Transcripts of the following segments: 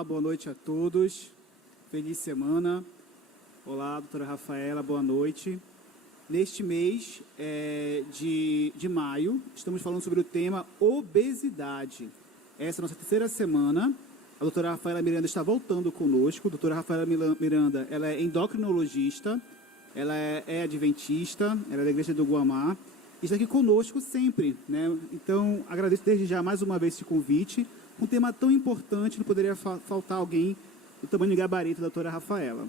Olá, boa noite a todos. Feliz semana. Olá, doutora Rafaela, boa noite. Neste mês de maio, estamos falando sobre o tema obesidade. Essa é a nossa terceira semana. A doutora Rafaela Miranda está voltando conosco. A doutora Rafaela Miranda, ela é endocrinologista, ela é adventista, ela é da Igreja do Guamá, e está aqui conosco sempre, né? Então, agradeço desde já mais uma vez esse convite. Um tema tão importante, não poderia faltar alguém do tamanho de gabarito da doutora Rafaela.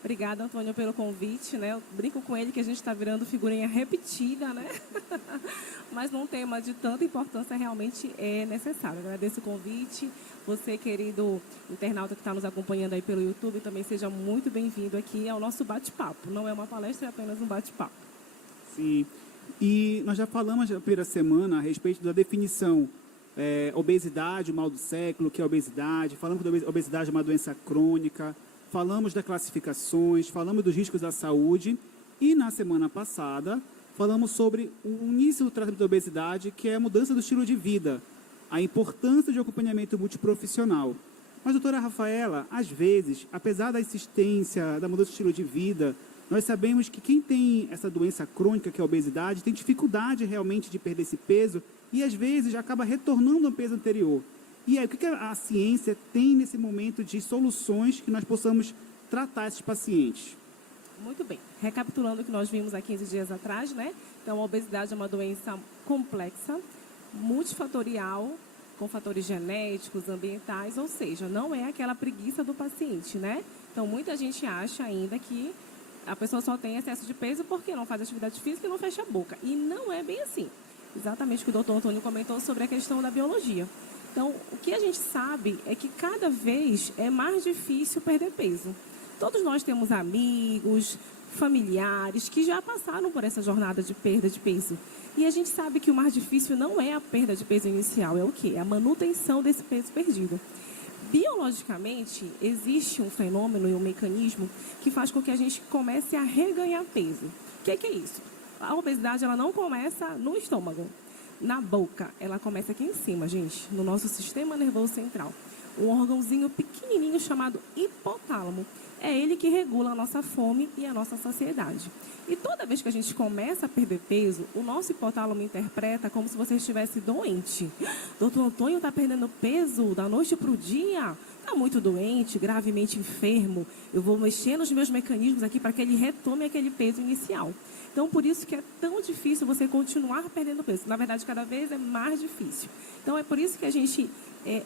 Obrigada, Antônio, pelo convite, né? Eu brinco com ele que a gente está virando figurinha repetida, né? Mas num tema de tanta importância realmente é necessário. Agradeço o convite. Você, querido internauta que está nos acompanhando aí pelo YouTube, também seja muito bem-vindo aqui ao nosso bate-papo. Não é uma palestra, é apenas um bate-papo. Sim. E nós já falamos na primeira semana a respeito da definição obesidade, o mal do século, que é a obesidade. Falamos que a obesidade é uma doença crônica. Falamos das classificações, falamos dos riscos à saúde e, na semana passada, falamos sobre o início do tratamento da obesidade, que é a mudança do estilo de vida, a importância de acompanhamento multiprofissional. Mas, doutora Rafaela, às vezes, apesar da insistência da mudança do estilo de vida, nós sabemos que quem tem essa doença crônica, que é a obesidade, tem dificuldade realmente de perder esse peso e, às vezes, acaba retornando ao peso anterior. E aí, o que a ciência tem nesse momento de soluções que nós possamos tratar esses pacientes? Muito bem. Recapitulando o que nós vimos há 15 dias atrás, né? Então, a obesidade é uma doença complexa, multifatorial, com fatores genéticos, ambientais, ou seja, não é aquela preguiça do paciente, né? Então, muita gente acha ainda que a pessoa só tem excesso de peso porque não faz atividade física e não fecha a boca. E não é bem assim. Exatamente o que o doutor Antônio comentou sobre a questão da biologia. Então, o que a gente sabe é que cada vez é mais difícil perder peso. Todos nós temos amigos, familiares que já passaram por essa jornada de perda de peso. E a gente sabe que o mais difícil não é a perda de peso inicial, é o quê? É a manutenção desse peso perdido. Biologicamente, existe um fenômeno e um mecanismo que faz com que a gente comece a reganhar peso. O que é isso? A obesidade ela não começa no estômago. Na boca, ela começa aqui em cima, gente, no nosso sistema nervoso central. Um órgãozinho pequenininho chamado hipotálamo. É ele que regula a nossa fome e a nossa saciedade. E toda vez que a gente começa a perder peso, o nosso hipotálamo interpreta como se você estivesse doente. Doutor Antônio está perdendo peso da noite para o dia? Está muito doente, gravemente enfermo. Eu vou mexer nos meus mecanismos aqui para que ele retome aquele peso inicial. Então, por isso que é tão difícil você continuar perdendo peso. Na verdade, cada vez é mais difícil. Então, é por isso que a gente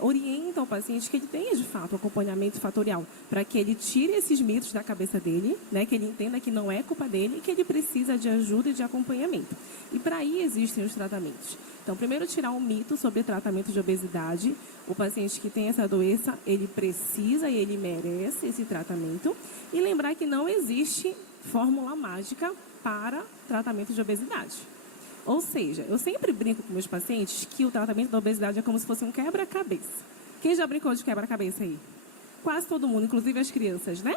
orienta o paciente que ele tenha, de fato, um acompanhamento fatorial, para que ele tire esses mitos da cabeça dele, né, que ele entenda que não é culpa dele e que ele precisa de ajuda e de acompanhamento. E para aí existem os tratamentos. Então, primeiro, tirar um mito sobre tratamento de obesidade. O paciente que tem essa doença, ele precisa e ele merece esse tratamento. E lembrar que não existe fórmula mágica para tratamento de obesidade. Ou seja, eu sempre brinco com meus pacientes que o tratamento da obesidade é como se fosse um quebra-cabeça. Quem já brincou de quebra-cabeça aí? Quase todo mundo, inclusive as crianças, né?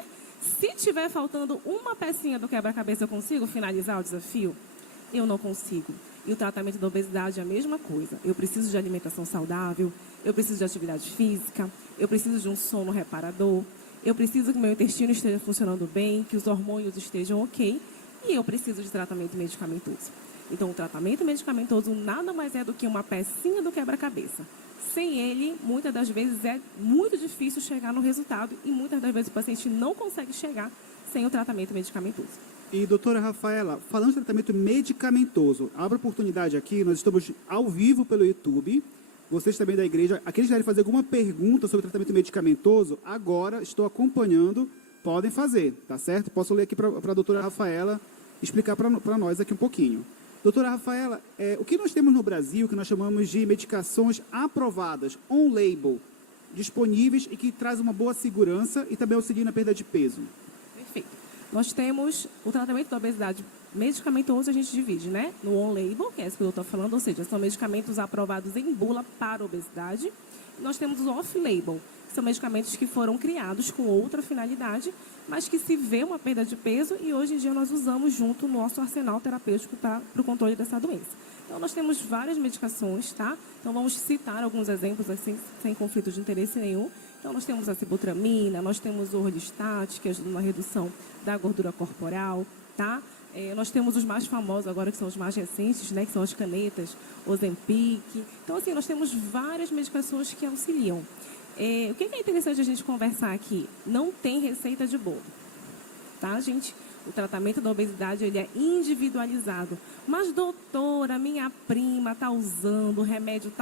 Se tiver faltando uma pecinha do quebra-cabeça, eu consigo finalizar o desafio? Eu não consigo. E o tratamento da obesidade é a mesma coisa. Eu preciso de alimentação saudável, eu preciso de atividade física, eu preciso de um sono reparador, eu preciso que o meu intestino esteja funcionando bem, que os hormônios estejam ok, e eu preciso de tratamento medicamentoso. Então, o tratamento medicamentoso nada mais é do que uma pecinha do quebra-cabeça. Sem ele, muitas das vezes é muito difícil chegar no resultado e muitas das vezes o paciente não consegue chegar sem o tratamento medicamentoso. E, doutora Rafaela, falando de tratamento medicamentoso, abra oportunidade aqui, nós estamos ao vivo pelo YouTube. Vocês também da igreja, aqueles que querem fazer alguma pergunta sobre tratamento medicamentoso, agora estou acompanhando, podem fazer, tá certo? Posso ler aqui para a doutora Rafaela explicar para nós aqui um pouquinho. Doutora Rafaela, o que nós temos no Brasil que nós chamamos de medicações aprovadas, on-label, disponíveis e que traz uma boa segurança e também auxilia na perda de peso? Perfeito. Nós temos o tratamento da obesidade medicamentoso, a gente divide, né? No on-label, que é isso que eu estou falando, ou seja, são medicamentos aprovados em bula para obesidade. Nós temos o off-label, que são medicamentos que foram criados com outra finalidade, mas que se vê uma perda de peso e hoje em dia nós usamos junto no nosso arsenal terapêutico para o controle dessa doença. Então, nós temos várias medicações, tá? Então, vamos citar alguns exemplos, assim, sem conflito de interesse nenhum, Então, nós temos a sibutramina, nós temos o orlistat, que ajuda na redução da gordura corporal, tá? Nós temos os mais famosos agora, que são os mais recentes, né, que são as canetas, Ozempic. Então, assim, nós temos várias medicações que auxiliam. O que é interessante a gente conversar aqui? Não tem receita de bolo, tá, gente? O tratamento da obesidade, ele é individualizado. Mas, doutora, minha prima está usando remédio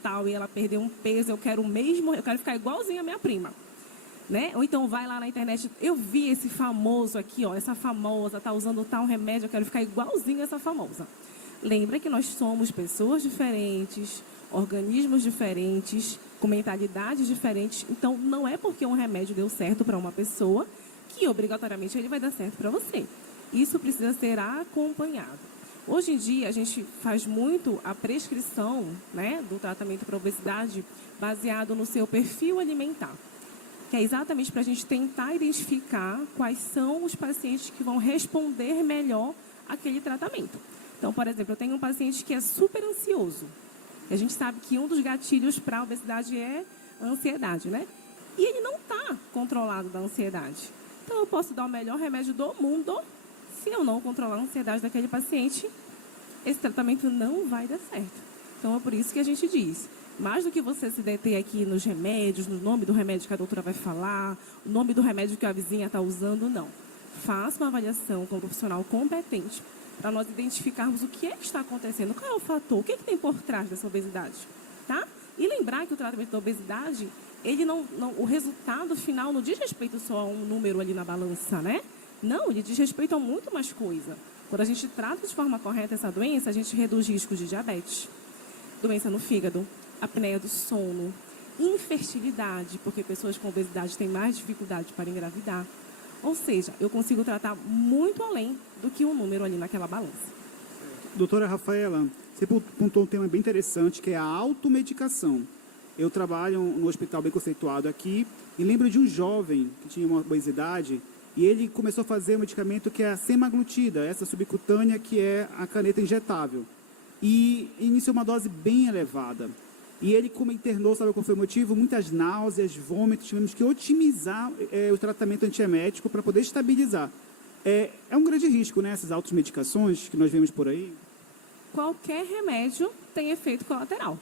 tal, e ela perdeu um peso, eu quero ficar igualzinha a minha prima. Né? Ou então vai lá na internet, eu vi esse famoso aqui, ó, essa famosa está usando tal remédio, eu quero ficar igualzinho a essa famosa. Lembra que nós somos pessoas diferentes, organismos diferentes, com mentalidades diferentes. Então, não é porque um remédio deu certo para uma pessoa que obrigatoriamente ele vai dar certo para você. Isso precisa ser acompanhado. Hoje em dia, a gente faz muito a prescrição, né, do tratamento para obesidade baseado no seu perfil alimentar, que é exatamente para a gente tentar identificar quais são os pacientes que vão responder melhor àquele tratamento. Então, por exemplo, eu tenho um paciente que é super ansioso. A gente sabe que um dos gatilhos para a obesidade é a ansiedade, né? E ele não está controlado da ansiedade. Então, eu posso dar o melhor remédio do mundo. Se eu não controlar a ansiedade daquele paciente, esse tratamento não vai dar certo. Então, é por isso que a gente diz, mais do que você se deter aqui nos remédios, no nome do remédio que a doutora vai falar, o nome do remédio que a vizinha está usando, não. Faça uma avaliação com um profissional competente para nós identificarmos o que é que está acontecendo, qual é o fator, o que é que tem por trás dessa obesidade, tá? E lembrar que o tratamento da obesidade, o resultado final não diz respeito só a um número ali na balança, né? Não, ele diz respeito a muito mais coisa. Quando a gente trata de forma correta essa doença, a gente reduz riscos de diabetes, doença no fígado, apneia do sono, infertilidade, porque pessoas com obesidade têm mais dificuldade para engravidar. Ou seja, eu consigo tratar muito além do que um número ali naquela balança. Doutora Rafaela, você pontuou um tema bem interessante, que é a automedicação. Eu trabalho no hospital bem conceituado aqui e lembro de um jovem que tinha uma obesidade e ele começou a fazer um medicamento que é a semaglutida, essa subcutânea que é a caneta injetável. E iniciou uma dose bem elevada. E ele, como internou, sabe qual foi o motivo? Muitas náuseas, vômitos, tivemos que otimizar o tratamento antiemético para poder estabilizar. É um grande risco, né, essas automedicações que nós vemos por aí? Qualquer remédio tem efeito colateral.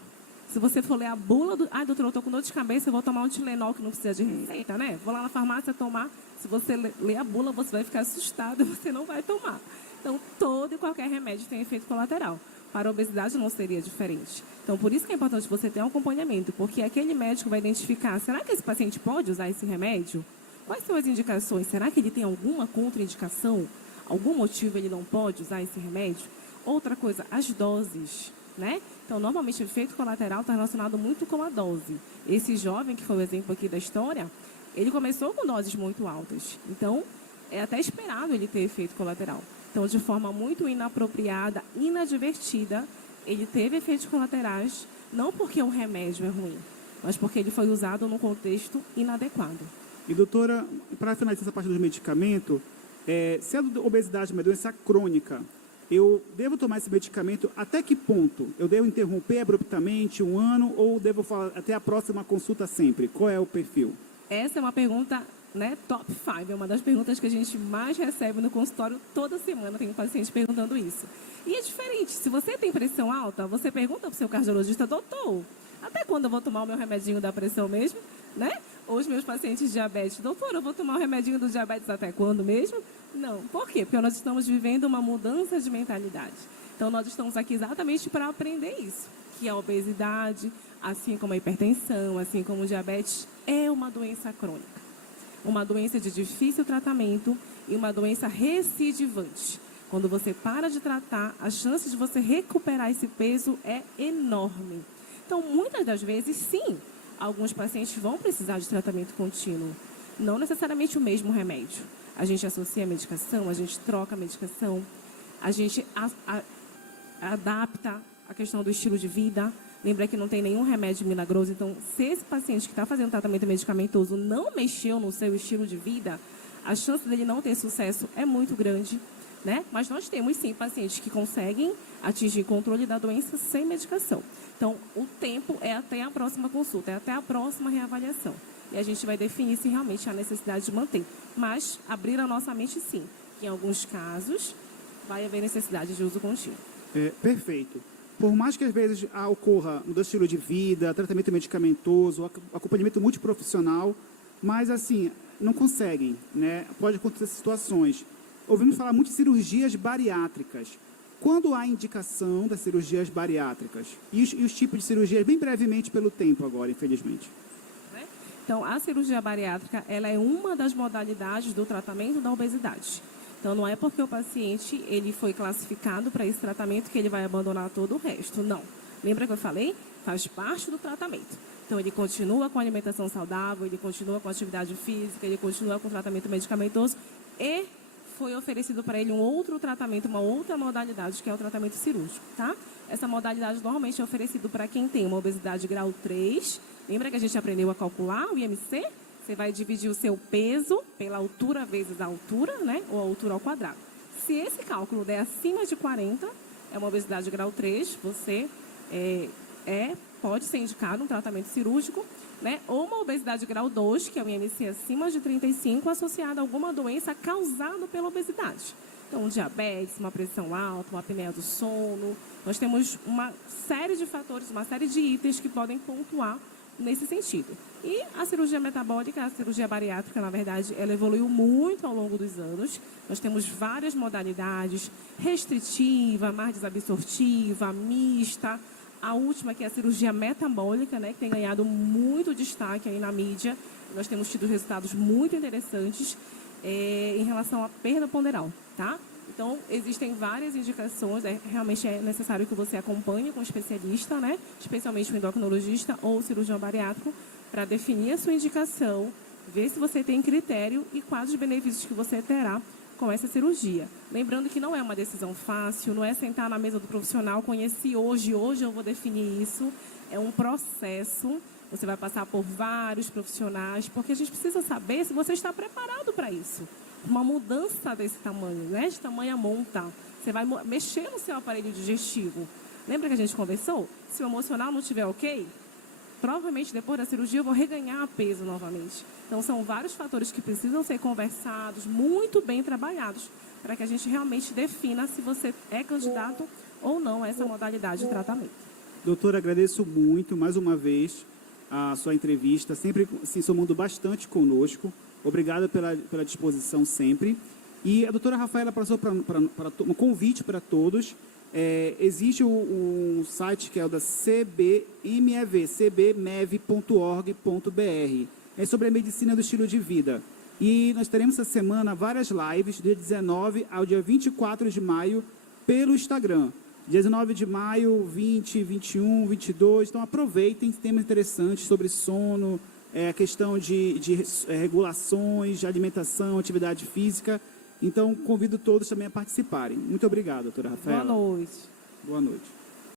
Se você for ler a bula do... Ah, doutor, eu estou com dor de cabeça, eu vou tomar um Tilenol que não precisa de receita, né? Vou lá na farmácia tomar. Se você ler a bula, você vai ficar assustado e você não vai tomar. Então, todo e qualquer remédio tem efeito colateral. Para a obesidade não seria diferente. Então, por isso que é importante você ter um acompanhamento, porque aquele médico vai identificar, será que esse paciente pode usar esse remédio? Quais são as indicações? Será que ele tem alguma contraindicação? Algum motivo ele não pode usar esse remédio? Outra coisa, as doses, né? Então, normalmente, o efeito colateral está relacionado muito com a dose. Esse jovem, que foi o exemplo aqui da história, ele começou com doses muito altas. Então, é até esperado ele ter efeito colateral. Então, de forma muito inapropriada, inadvertida, ele teve efeitos colaterais, não porque o remédio é ruim, mas porque ele foi usado num contexto inadequado. E, doutora, para finalizar essa parte do medicamento, se a obesidade é uma doença crônica, eu devo tomar esse medicamento até que ponto? Eu devo interromper abruptamente 1 ano ou devo falar até a próxima consulta sempre? Qual é o perfil? Essa é uma pergunta, né, top 5. É uma das perguntas que a gente mais recebe no consultório. Toda semana tem um paciente perguntando isso. E é diferente. Se você tem pressão alta, você pergunta para o seu cardiologista, doutor, até quando eu vou tomar o meu remedinho da pressão mesmo? Né? Ou os meus pacientes diabéticos, doutor, eu vou tomar o remedinho do diabetes até quando mesmo? Não. Por quê? Porque nós estamos vivendo uma mudança de mentalidade. Então, nós estamos aqui exatamente para aprender isso, que a obesidade, assim como a hipertensão, assim como o diabetes, é uma doença crônica. Uma doença de difícil tratamento e uma doença recidivante. Quando você para de tratar, a chance de você recuperar esse peso é enorme. Então, muitas das vezes, sim, alguns pacientes vão precisar de tratamento contínuo. Não necessariamente o mesmo remédio. A gente associa a medicação, a gente troca a medicação, a gente adapta a questão do estilo de vida. Lembra que não tem nenhum remédio milagroso. Então, se esse paciente que está fazendo tratamento medicamentoso não mexeu no seu estilo de vida, a chance dele não ter sucesso é muito grande, né? Mas nós temos, sim, pacientes que conseguem atingir controle da doença sem medicação. Então, o tempo é até a próxima consulta, é até a próxima reavaliação. e a gente vai definir se realmente há necessidade de manter. Mas abrir a nossa mente, sim, que em alguns casos vai haver necessidade de uso contínuo. Perfeito. Por mais que às vezes ocorra mudança de estilo de vida, tratamento medicamentoso, acompanhamento multiprofissional, mas assim, não conseguem, né? Pode acontecer situações. Ouvimos falar muito de cirurgias bariátricas. Quando há indicação das cirurgias bariátricas? E os tipos de cirurgias, bem brevemente pelo tempo agora, infelizmente. Então, a cirurgia bariátrica, ela é uma das modalidades do tratamento da obesidade. Então, não é porque o paciente ele foi classificado para esse tratamento que ele vai abandonar todo o resto. Não. Lembra que eu falei? Faz parte do tratamento. Então, ele continua com alimentação saudável, ele continua com atividade física, ele continua com tratamento medicamentoso e foi oferecido para ele um outro tratamento, uma outra modalidade, que é o tratamento cirúrgico, tá? Essa modalidade normalmente é oferecido para quem tem uma obesidade grau 3. Lembra que a gente aprendeu a calcular o IMC? Você vai dividir o seu peso pela altura vezes a altura, né? Ou a altura ao quadrado. Se esse cálculo der acima de 40, é uma obesidade grau 3, você pode ser indicado um tratamento cirúrgico, né? Ou uma obesidade grau 2, que é o IMC acima de 35, associada a alguma doença causada pela obesidade. Então, diabetes, uma pressão alta, uma apneia do sono. Nós temos uma série de fatores, uma série de itens que podem pontuar nesse sentido. E a cirurgia metabólica, a cirurgia bariátrica, na verdade, ela evoluiu muito ao longo dos anos. Nós temos várias modalidades, restritiva, mais desabsortiva, mista. A última, que é a cirurgia metabólica, né, que tem ganhado muito destaque aí na mídia. Nós temos tido resultados muito interessantes em relação à perda ponderal, tá? Então, existem várias indicações, realmente é necessário que você acompanhe com um especialista, né, especialmente um endocrinologista ou um cirurgião bariátrico, para definir a sua indicação, ver se você tem critério e quais os benefícios que você terá com essa cirurgia. Lembrando que não é uma decisão fácil, não é sentar na mesa do profissional, conheci hoje eu vou definir isso. É um processo, você vai passar por vários profissionais, porque a gente precisa saber se você está preparado para isso. Uma mudança desse tamanho, né? De tamanha monta. Você vai mexer no seu aparelho digestivo. Lembra que a gente conversou? Se o emocional não estiver ok, provavelmente depois da cirurgia eu vou reganhar peso novamente. Então, são vários fatores que precisam ser conversados, muito bem trabalhados, para que a gente realmente defina se você é candidato ou não a essa modalidade de tratamento. Doutora, agradeço muito, mais uma vez, a sua entrevista, sempre se somando bastante conosco. Obrigado pela disposição sempre. E a doutora Rafaela passou para um convite para todos. Existe um site que é o da CBMEV, cbmev.org.br. É sobre a medicina do estilo de vida. E nós teremos essa semana várias lives, dia 19 ao dia 24 de maio, pelo Instagram. 19 de maio, 20, 21, 22. Então, aproveitem temas interessantes sobre sono, a questão de regulações, de alimentação, atividade física. Então, convido todos também a participarem. Muito obrigado, doutora Rafaela. Boa noite. Boa noite.